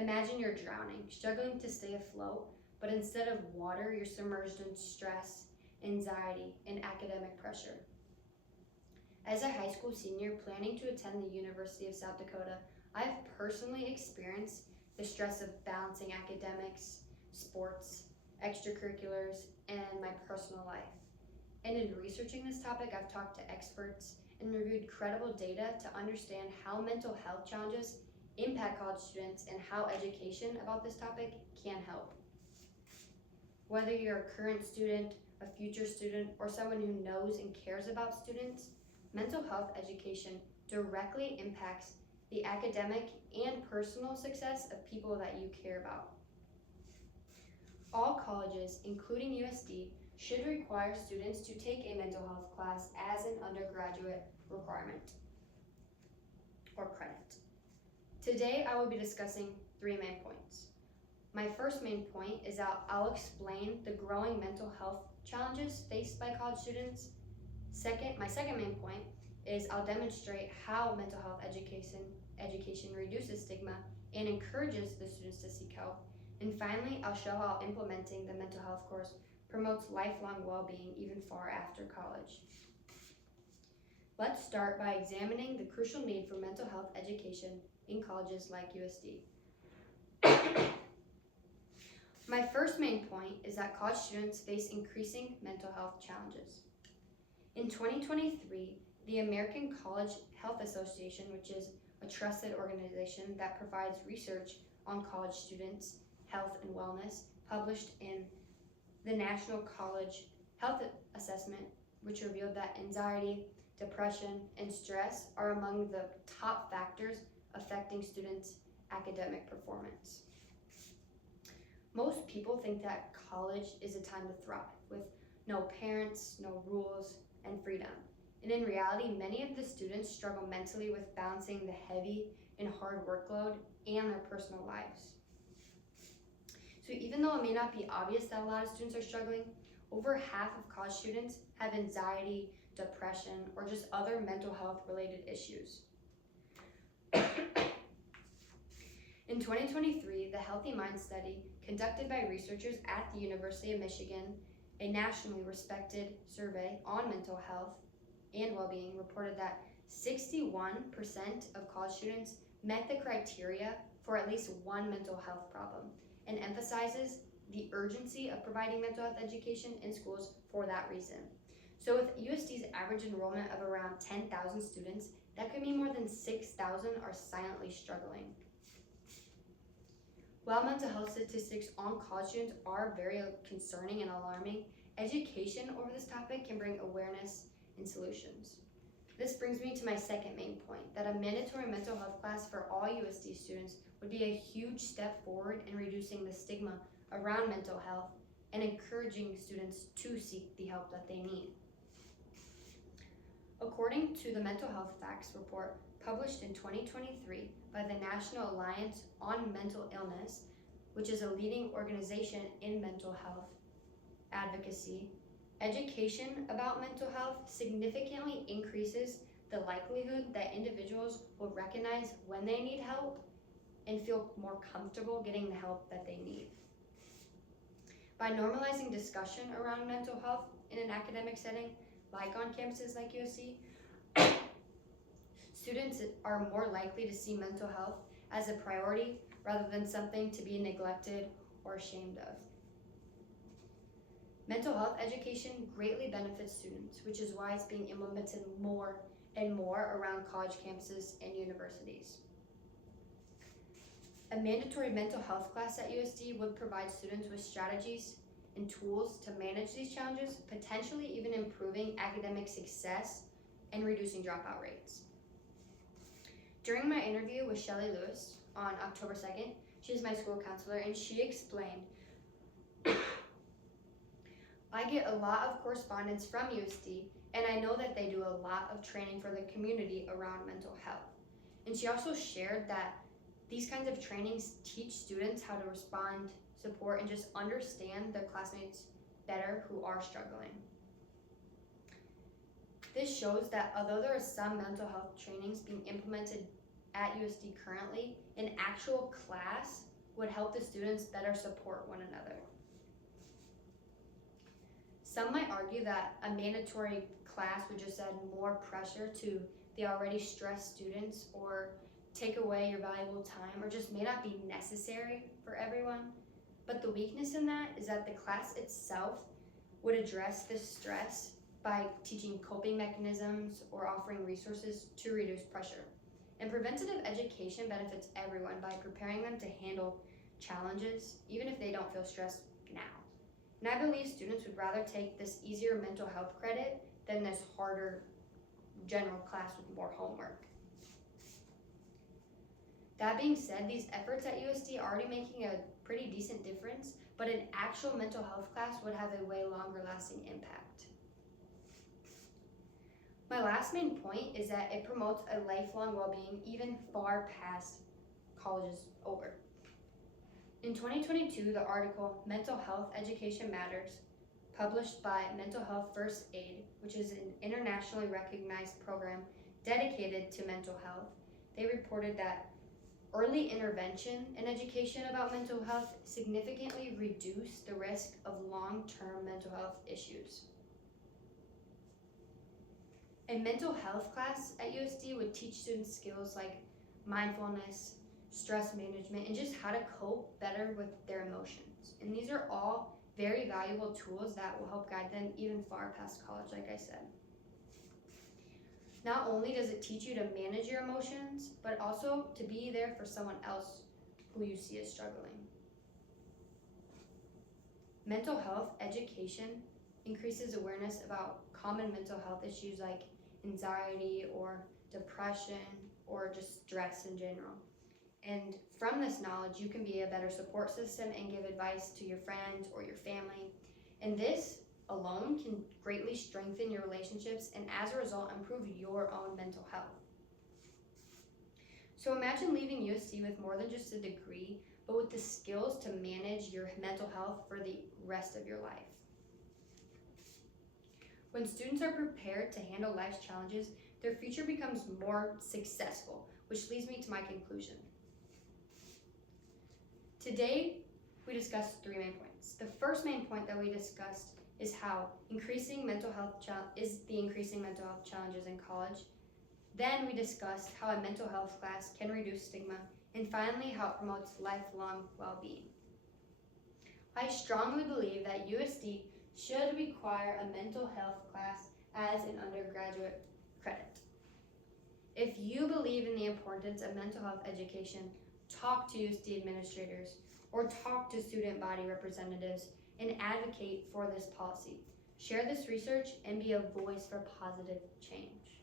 Imagine you're drowning, struggling to stay afloat, but instead of water, you're submerged in stress, anxiety, and academic pressure. As a high school senior planning to attend the University of South Dakota, I've personally experienced the stress of balancing academics, sports, extracurriculars, and my personal life. And in researching this topic, I've talked to experts and reviewed credible data to understand how mental health challenges impact college students and how education about this topic can help. Whether you're a current student, a future student, or someone who knows and cares about students, mental health education directly impacts the academic and personal success of people that you care about. All colleges, including USD, should require students to take a mental health class as an undergraduate requirement or credit. Today, I will be discussing 3 main points. My first main point is that I'll explain the growing mental health challenges faced by college students. My second main point is I'll demonstrate how mental health education reduces stigma and encourages the students to seek help. And finally, I'll show how implementing the mental health course promotes lifelong well-being even far after college. Let's start by examining the crucial need for mental health education in colleges like USD. My first main point is that college students face increasing mental health challenges. In 2023, the American College Health Association, which is a trusted organization that provides research on college students' health and wellness, published in the National College Health Assessment, which revealed that anxiety, depression, and stress are among the top factors affecting students' academic performance. Most people think that college is a time to thrive, with no parents, no rules, and freedom. And in reality, many of the students struggle mentally with balancing the heavy and hard workload and their personal lives. So even though it may not be obvious that a lot of students are struggling, over half of college students have anxiety, depression, or just other mental health related issues. In 2023, the Healthy Mind Study, conducted by researchers at the University of Michigan, a nationally respected survey on mental health and well-being, reported that 61% of college students met the criteria for at least one mental health problem, and emphasizes the urgency of providing mental health education in schools for that reason. So with USD's average enrollment of around 10,000 students, that could mean more than 6,000 are silently struggling. While mental health statistics on college students are very concerning and alarming, education over this topic can bring awareness and solutions. This brings me to my second main point, that a mandatory mental health class for all USD students would be a huge step forward in reducing the stigma around mental health and encouraging students to seek the help that they need. According to the Mental Health Facts report published in 2023 by the National Alliance on Mental Illness, which is a leading organization in mental health advocacy, education about mental health significantly increases the likelihood that individuals will recognize when they need help and feel more comfortable getting the help that they need. By normalizing discussion around mental health in an academic setting, like on campuses like USC, students are more likely to see mental health as a priority rather than something to be neglected or ashamed of. Mental health education greatly benefits students, which is why it's being implemented more and more around college campuses and universities. A mandatory mental health class at USD would provide students with strategies and tools to manage these challenges, potentially even improving academic success and reducing dropout rates. During my interview with Shelley Lewis on October 2nd, she's my school counselor, and she explained, I get a lot of correspondence from USD, and I know that they do a lot of training for the community around mental health. And she also shared that these kinds of trainings teach students how to respond, support, and just understand their classmates better who are struggling. This shows that although there are some mental health trainings being implemented at USD currently, an actual class would help the students better support one another. Some might argue that a mandatory class would just add more pressure to the already stressed students or take away your valuable time or just may not be necessary for everyone. But the weakness in that is that the class itself would address this stress by teaching coping mechanisms or offering resources to reduce pressure. And preventative education benefits everyone by preparing them to handle challenges, even if they don't feel stressed now. And I believe students would rather take this easier mental health credit than this harder general class with more homework. That being said, these efforts at USD are already making a pretty decent difference, but an actual mental health class would have a way longer lasting impact. My last main point is that it promotes a lifelong well-being even far past college is over. In 2022, the article Mental Health Education Matters, published by Mental Health First Aid, which is an internationally recognized program dedicated to mental health, they reported that early intervention and education about mental health significantly reduce the risk of long-term mental health issues. A mental health class at USD would teach students skills like mindfulness, stress management, and just how to cope better with their emotions. And these are all very valuable tools that will help guide them even far past college, like I said. Not only does it teach you to manage your emotions, but also to be there for someone else who you see as struggling. Mental health education increases awareness about common mental health issues like anxiety or depression or just stress in general. And from this knowledge, you can be a better support system and give advice to your friends or your family. And this alone can greatly strengthen your relationships and as a result, improve your own mental health. So imagine leaving USC with more than just a degree, but with the skills to manage your mental health for the rest of your life. When students are prepared to handle life's challenges, their future becomes more successful, which leads me to my conclusion. Today, we discussed 3 main points. The first main point that we discussed is how the increasing mental health challenges in college. Then we discussed how a mental health class can reduce stigma, and finally, how it promotes lifelong well-being. I strongly believe that USD should require a mental health class as an undergraduate credit. If you believe in the importance of mental health education, talk to USD administrators or talk to student body representatives and advocate for this policy. Share this research and be a voice for positive change.